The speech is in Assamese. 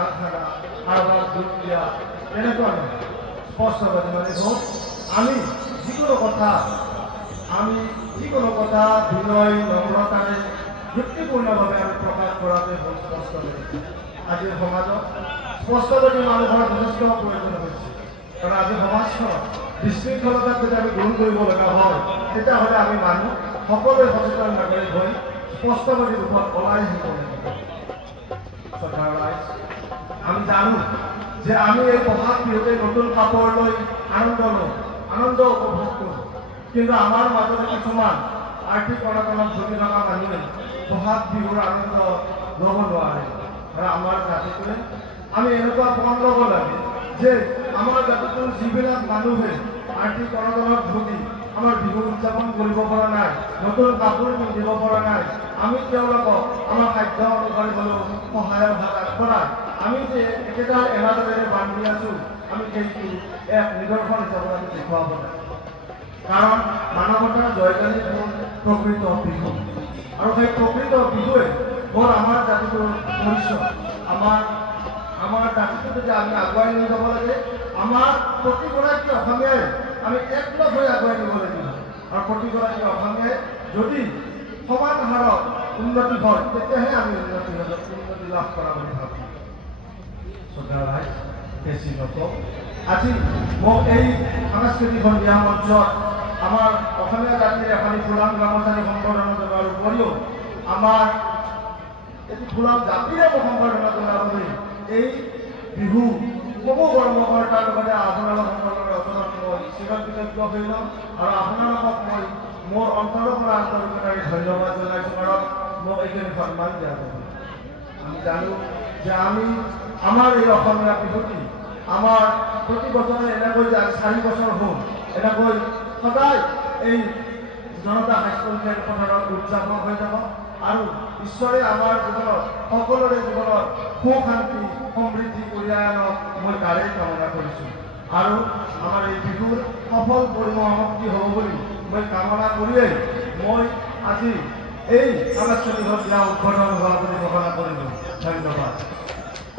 কাৰখানা কাৰবাৰ দুৰ্ক্ৰিয়া এনেকুৱা নহয় স্পষ্টবাদী মানে হ'ল আমি যিকোনো কথা বিনয় নম্ৰতাৰে যুক্তিপূৰ্ণভাৱে আমি প্ৰকাশ কৰাটোৱে হ'ল স্পষ্টবাদী আজিৰ সমাজত স্পষ্টবাদী মানুহৰ যথেষ্ট প্ৰয়োজন হৈছে কাৰণ আজি সমাজখনত বিশৃংখলতাক যদি আমি দূৰ কৰিব লগা হয় তেতিয়াহ'লে আমি মানুহ সকলোৱে সচেতন নাগৰিক হৈ স্পষ্টবাদী ৰূপত ওলাই আহিব লাগিব আমি জানো যে আমি এই বহাগ বিহুতে নতুন কাপোৰ লৈ আনন্দ উপভোগ কৰোঁ কিন্তু আমাৰ মাজতে কিছুমান আৰ্থিক অনাটনত ভুগি থকা মানুহে বহাগ বিহুৰ আনন্দ ল'ব নোৱাৰে আৰু আমাৰ জাতিটোৱে আমি এনেকুৱা পণ ল'ব লাগে যে আমাৰ জাতিটোৰ যিবিলাক মানুহে আৰ্থিক অনাটনত ভুগি আমাৰ বিহু উদযাপন কৰিব পৰা নাই নতুন কাপোৰ পিন্ধিব পৰা নাই আমি তেওঁলোকক আমাৰ খাদ্য অনুসৰি হ'লেও সহায়ৰ হাত আগবঢ়াই আমি যে একেডাল এনাদৰেৰে বান্ধি আছোঁ আমি সেইটো এক নিদৰ্শন হিচাপে আমি দেখুৱাব লাগে কাৰণ মানৱতাৰ জয়কালী হ'ল প্ৰকৃত বিহু আৰু সেই প্ৰকৃত বিহুৱে হ'ল আমাৰ জাতিটোৰ পৰিচয় আমাৰ জাতিটো যদি আমি আগুৱাই লৈ যাব লাগে আমাৰ প্ৰতিগৰাকী অসমীয়াই আমি একলগ হৈ আগুৱাই নিব লাগিব আৰু প্ৰতিগৰাকী অসমীয়াই যদি সমান হাৰত উন্নতি হয় তেতিয়াহে আমি উন্নতি লাভ কৰা বুলি ভাবোঁ বেছি নকওঁ আজি মোক এই সাংস্কৃতিক সন্ধিয়া মঞ্চত আমাৰ অসমীয়া জাতিৰ এখানি ফুলাম গামোচাৰে সম্বৰ্ধনা জনোৱাৰ উপৰিও আমাৰ এটি ফুলাম জাতিৰে সম্বৰ্ধনা জনাবলৈ এই বিহু সমূহ কৰ্মকৰ্তাৰ লগতে আপোনালোকৰ ওচৰত মই চিৰকৃতজ্ঞ হৈ ল'ম আৰু আপোনালোকক মই মোৰ অন্তৰৰ পৰা আন্তৰিকতাৰে ধন্যবাদ জনাইছোঁ কাৰণ মোক এইখিনি সন্মান দিয়া যাব আমি জানো যে আমাৰ এই অসমীয়া বিহুটি আমাৰ প্ৰতি বছৰে এনেকৈ যে 4 বছৰ হ'ল এনেকৈ সদায় এই জনতা হাইস্কুল খেলপথাৰত উদযাপন হৈ যাব আৰু ঈশ্বৰে আমাৰ জীৱনত সকলোৰে জীৱনত সুখ শান্তি সমৃদ্ধি কঢ়িয়াই আনক মই তাৰেই কামনা কৰিছোঁ আৰু আমাৰ এই বিহুৰ সফল পৰিসমাপ্তি হ'ব বুলি মই কামনা কৰিয়েই মই আজি এই সাংস্কৃতিক সন্ধিয়া উদ্বোধন হোৱা বুলি ঘোষণা কৰিলোঁ ধন্যবাদ।